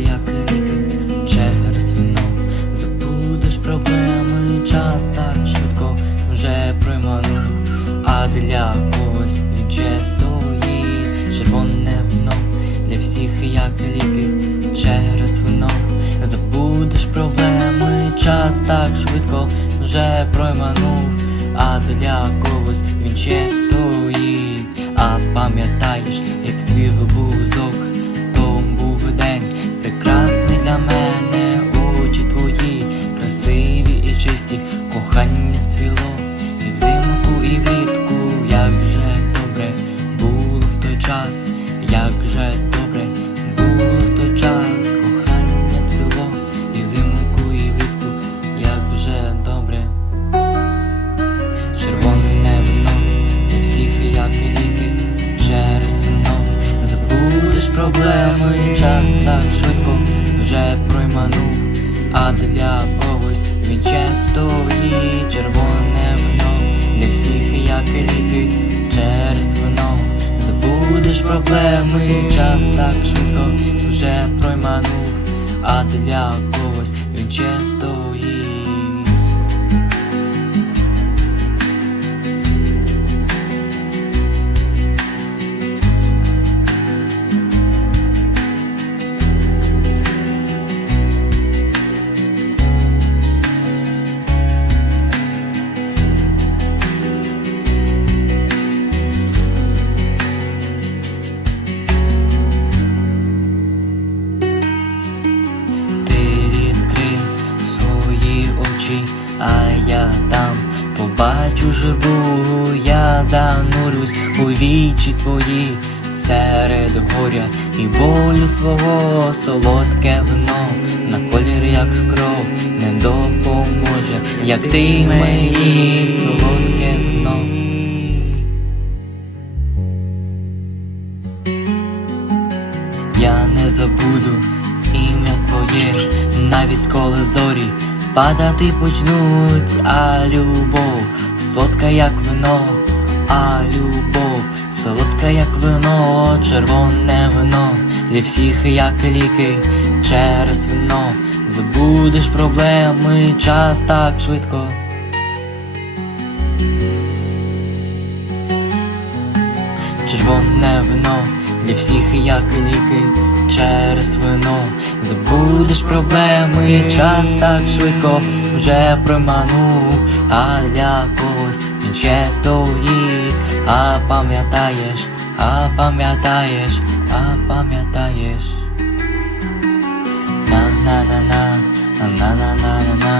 як ліки, через вино забудеш проблеми, час так швидко вже пройманув, а для когось ніче стоїть червоне вино для всіх, як ліки, через вино забудеш проблеми, час так швидко вже пройманув, а для когось він ще стоїть, а пам'ятаєш, як твій вибух проблеми. Час так швидко вже пройманув, а для когось він часто і червоне вино не всіх як ліки через вино забудеш проблеми, час так швидко вже пройманув, а для когось він часто і я там побачу журбу, я занурюсь у вічі твої серед горя і болю свого солодке вино на колір, як кров, не допоможе, як ти мені солодке вино. Я не забуду ім'я твоє, навіть коли зорі падати почнуть, а любов, солодка, як вино, а любов, солодка, як вино, червоне вино, для всіх, як ліки, через вино, забудеш проблеми, час так швидко. Червоне вино для всіх, як ліки через вино. Забудеш проблеми, час так швидко вже приманув, а для когось він ще стоїть, а пам'ятаєш, а пам'ятаєш, а пам'ятаєш. На на на на на на на на на.